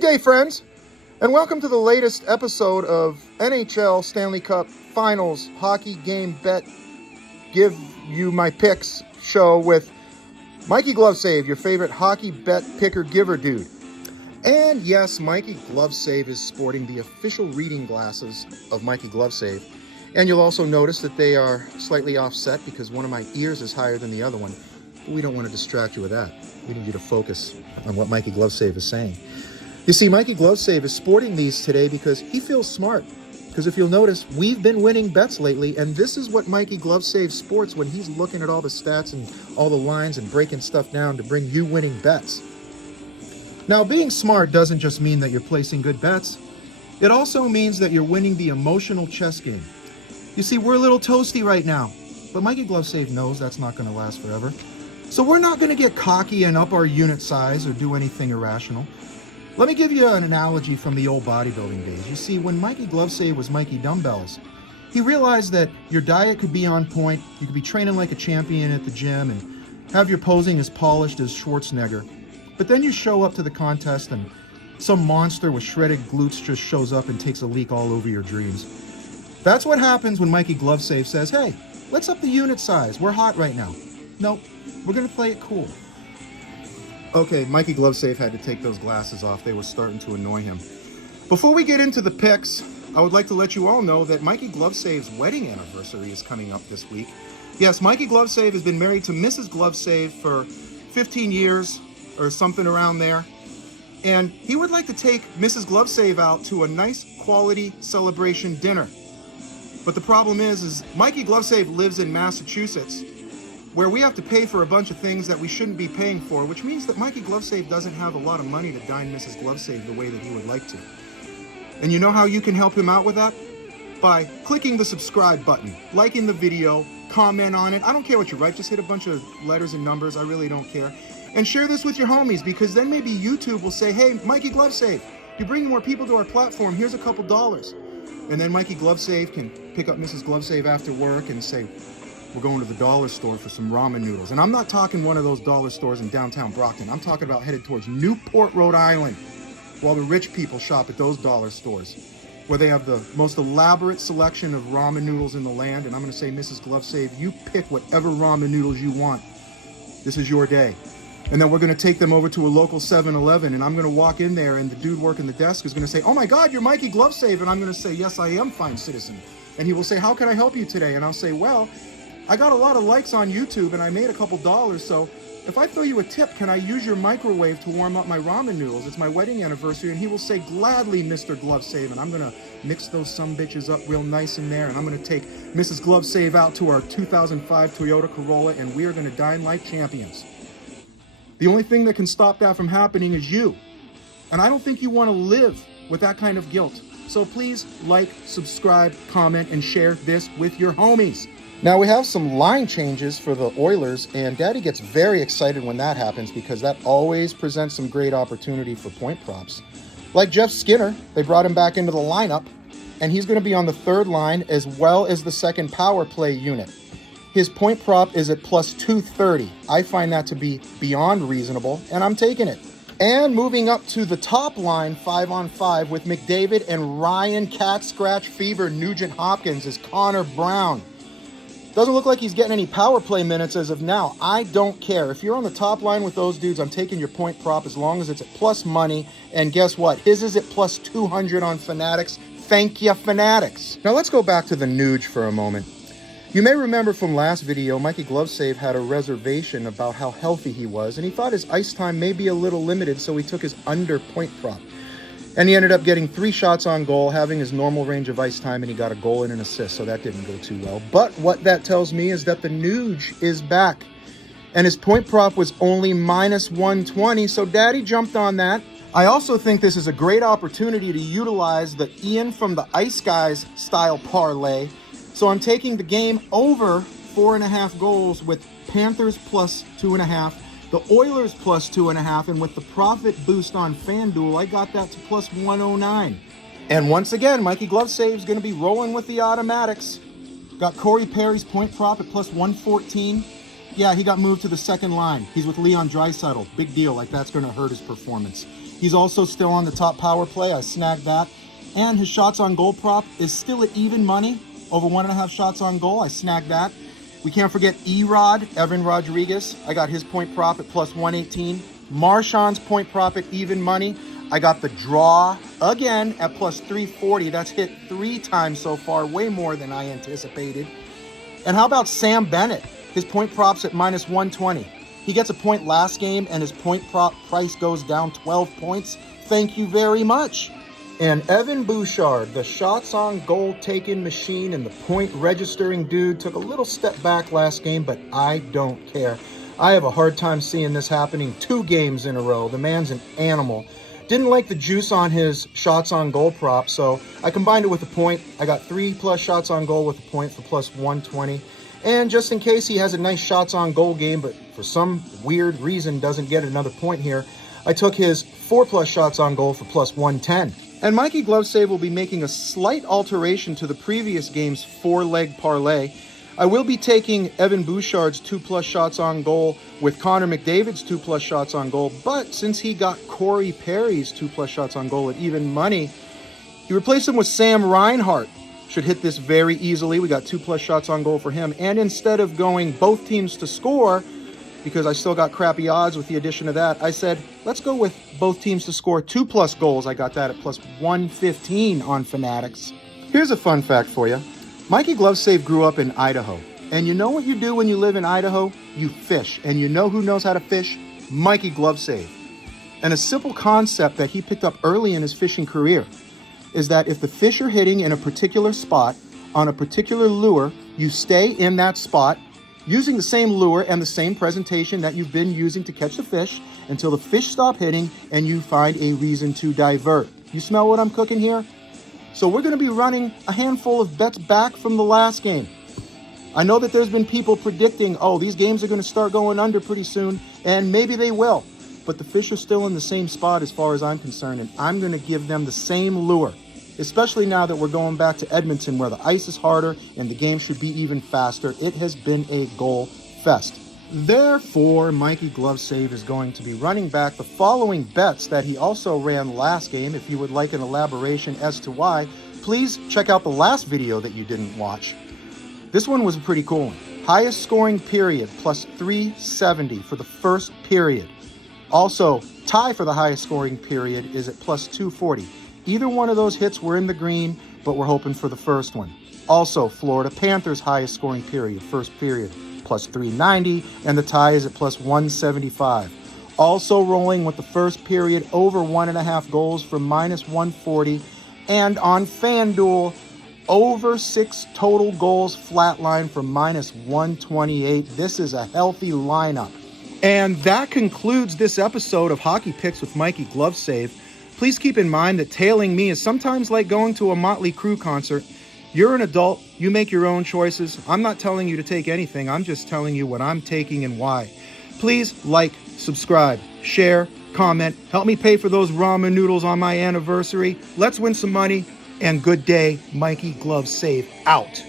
Good day, friends, and welcome to the latest episode of NHL Stanley Cup Finals Hockey Game Bet Give You My Picks show with Mikey Glovesave, your favorite hockey bet picker giver dude. And yes, Mikey Glovesave is sporting the official reading glasses of Mikey Glovesave. And you'll also notice that they are slightly offset because one of my ears is higher than the other one. But we don't want to distract you with that. We need you to focus on what Mikey Glovesave is saying. You see, Mikey Glovesave is sporting these today because he feels smart. Because if you'll notice, we've been winning bets lately, and this is what Mikey Glovesave sports when he's looking at all the stats and all the lines and breaking stuff down to bring you winning bets. Now, being smart doesn't just mean that you're placing good bets. It also means that you're winning the emotional chess game. You see, we're a little toasty right now, but Mikey Glovesave knows that's not going to last forever. So we're not going to get cocky and up our unit size or do anything irrational. Let me give you an analogy from the old bodybuilding days. You see, when Mikey Glovesave was Mikey Dumbbells, he realized that your diet could be on point, you could be training like a champion at the gym and have your posing as polished as Schwarzenegger. But then you show up to the contest and some monster with shredded glutes just shows up and takes a leak all over your dreams. That's what happens when Mikey Glovesave says, hey, let's up the unit size. We're hot right now. Nope, we're going to play it cool. Okay, Mikey Glovesave had to take those glasses off. They were starting to annoy him. Before we get into the picks, I would like to let you all know that Mikey Glovesave's wedding anniversary is coming up this week. Yes, Mikey Glovesave has been married to Mrs. Glovesave for 15 years or something around there. And he would like to take Mrs. Glovesave out to a nice quality celebration dinner. But the problem is Mikey Glovesave lives in Massachusetts, where we have to pay for a bunch of things that we shouldn't be paying for, which means that Mikey Glovesave doesn't have a lot of money to dine Mrs. Glovesave the way that he would like to. And you know how you can help him out with that? By clicking the subscribe button, liking the video, comment on it. I don't care what you write, just hit a bunch of letters and numbers, I really don't care. And share this with your homies, because then maybe YouTube will say, hey, Mikey Glovesave, you're bringing more people to our platform, here's a couple dollars. And then Mikey Glovesave can pick up Mrs. Glovesave after work and say, we're going to the dollar store for some ramen noodles. And I'm not talking one of those dollar stores in downtown Brockton. I'm talking about headed towards Newport, Rhode Island, while the rich people shop at those dollar stores, where they have the most elaborate selection of ramen noodles in the land. And I'm going to say, Mrs. Glovesave, you pick whatever ramen noodles you want. This is your day. And then we're going to take them over to a local 7-Eleven, and I'm going to walk in there, and the dude working the desk is going to say, oh my God, you're Mikey Glovesave. And I'm going to say, yes, I am, fine citizen. And he will say, how can I help you today? And I'll say, well, I got a lot of likes on YouTube and I made a couple dollars, so if I throw you a tip, can I use your microwave to warm up my ramen noodles? It's my wedding anniversary. And he will say, gladly, Mr. Glovesave. And I'm going to mix those sumbitches up real nice in there. And I'm going to take Mrs. Glovesave out to our 2005 Toyota Corolla, and we are going to dine like champions. The only thing that can stop that from happening is you. And I don't think you want to live with that kind of guilt. So please like, subscribe, comment, and share this with your homies. Now we have some line changes for the Oilers, and Daddy gets very excited when that happens because that always presents some great opportunity for point props. Like Jeff Skinner, they brought him back into the lineup, and he's going to be on the third line as well as the second power play unit. His point prop is at plus 230. I find that to be beyond reasonable, and I'm taking it. And moving up to the top line, 5-on-5 with McDavid and Ryan Cat Scratch Fever Nugent Hopkins is Connor Brown. Doesn't look like he's getting any power play minutes as of now. I don't care. If you're on the top line with those dudes, I'm taking your point prop as long as it's at plus money. And guess what? His is at plus 200 on Fanatics. Thank you, Fanatics. Now let's go back to the Nuge for a moment. You may remember from last video, Mikey Glovesave had a reservation about how healthy he was, and he thought his ice time may be a little limited, so he took his under point prop. And he ended up getting 3 shots on goal, having his normal range of ice time, and he got a goal and an assist, so that didn't go too well. But what that tells me is that the Nuge is back, and his point prop was only minus 120, so Daddy jumped on that. I also think this is a great opportunity to utilize the Ian from the Ice Guys style parlay, so I'm taking the game over 4.5 goals with Panthers plus 2.5, the Oilers plus 2.5, and with the profit boost on FanDuel, I got that to plus 109. And once again, Mikey Glovesave is going to be rolling with the automatics. Got Corey Perry's point prop at plus 114. Yeah, he got moved to the second line. He's with Leon Draisaitl. Big deal, like that's going to hurt his performance. He's also still on the top power play. I snagged that. And his shots on goal prop is still at even money, over 1.5 shots on goal. I snagged that. We can't forget E-Rod, Evan Rodriguez. I got his point prop at plus 118. Marchand's point prop at even money. I got the draw again at plus 340. That's hit 3 times so far, way more than I anticipated. And how about Sam Bennett? His point prop's at minus 120. He gets a point last game and his point prop price goes down 12 points. Thank you very much. And Evan Bouchard, the shots on goal taking machine and the point registering dude, took a little step back last game, but I don't care. I have a hard time seeing this happening 2 games in a row. The man's an animal. Didn't like the juice on his shots on goal prop, so I combined it with a point. I got 3+ shots on goal with a point for plus 120. And just in case he has a nice shots on goal game, but for some weird reason doesn't get another point here, I took his 4+ shots on goal for plus 110. And Mikey Glovesave will be making a slight alteration to the previous game's 4-leg parlay. I will be taking Evan Bouchard's 2+ shots on goal with Connor McDavid's 2+ shots on goal, but since he got Corey Perry's 2+ shots on goal at even money, he replaced him with Sam Reinhart. Should hit this very easily. We got 2+ shots on goal for him. And instead of going both teams to score, because I still got crappy odds with the addition of that, I said, let's go with both teams to score 2+ goals. I got that at plus 115 on Fanatics. Here's a fun fact for you. Mikey Glovesave grew up in Idaho. And you know what you do when you live in Idaho? You fish. And you know who knows how to fish? Mikey Glovesave. And a simple concept that he picked up early in his fishing career is that if the fish are hitting in a particular spot on a particular lure, you stay in that spot using the same lure and the same presentation that you've been using to catch the fish until the fish stop hitting and you find a reason to divert. You smell what I'm cooking here? So we're going to be running a handful of bets back from the last game. I know that there's been people predicting, oh, these games are going to start going under pretty soon, and maybe they will. But the fish are still in the same spot as far as I'm concerned, and I'm going to give them the same lure, especially now that we're going back to Edmonton where the ice is harder and the game should be even faster. It has been a goal fest. Therefore, Mikey Glovesave is going to be running back the following bets that he also ran last game. If you would like an elaboration as to why, please check out the last video that you didn't watch. This one was a pretty cool one. Highest scoring period, plus 370 for the first period. Also, tie for the highest scoring period is at plus 240. Either one of those hits were in the green, but we're hoping for the first one. Also, Florida Panthers highest scoring period, first period, plus 390, and the tie is at plus 175. Also rolling with the first period over 1.5 goals for minus 140, and on FanDuel, over 6 total goals flatline for minus 128. This is a healthy lineup. And that concludes this episode of Hockey Picks with Mikey Glovesave. Please keep in mind that tailing me is sometimes like going to a Motley Crue concert. You're an adult, you make your own choices. I'm not telling you to take anything, I'm just telling you what I'm taking and why. Please like, subscribe, share, comment, help me pay for those ramen noodles on my anniversary. Let's win some money, and good day, Mikey Glovesave out.